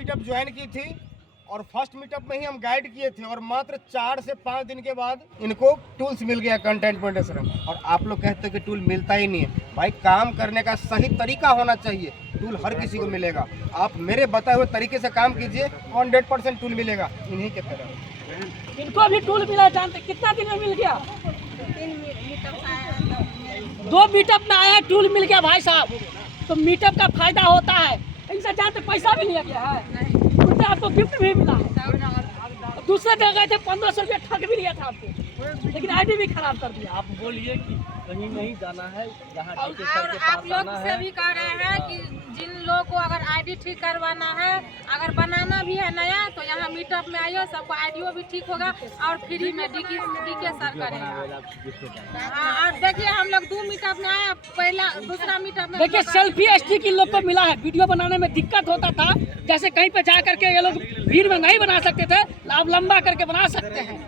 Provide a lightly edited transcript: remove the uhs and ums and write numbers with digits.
Meetup join की थी और फर्स्ट मीटअप में ही हम गाइड किए थे और मात्र 4 से 5 दिन के बाद इनको टूल्स मिल गया कंटेंट मॉडरेशन। और आप लोग कहते हैं कि टूल मिलता ही नहीं है। भाई काम करने का सही तरीका होना चाहिए, टूल हर किसी को मिलेगा। आप मेरे बताए हुए तरीके से काम कीजिए, 100% टूल मिलेगा इन्हीं के तरह। इनको भी टूल मिला, जानते कितना दिन में मिल गया? 2 मीटअप में आया, टूल मिल गया भाई साहब। तो मीटअप का फायदा होता है। इनसे जानते पैसा भी लिया गया है, उनसे आपको गिफ्ट भी मिला है। दूसरे जगह गए थे 1500 रुपया ठग भी लिया था आपको, लेकिन आईडी भी खराब कर दिया। आप बोलिए कि कहीं नहीं जाना है, जहाँ और आप लोग से भी कह रहे हैं कि जिन लोगों को अगर आईडी ठीक करवाना है, अगर बनाना भी है नया, तो यहाँ मीटअप में आइए, सबको आईडियो भी ठीक होगा और फ्री में डी के सर करेंगे। और देखिए हम लोग 2 मीटअप में आए, पहला दूसरा मीटअप में देखिए सेल्फी स्टिक इन लोग को मिला है। वीडियो बनाने में दिक्कत होता था, जैसे कहीं पे जा करके ये लोग भीड़ में नहीं बना सकते थे, अब लंबा करके बना सकते हैं।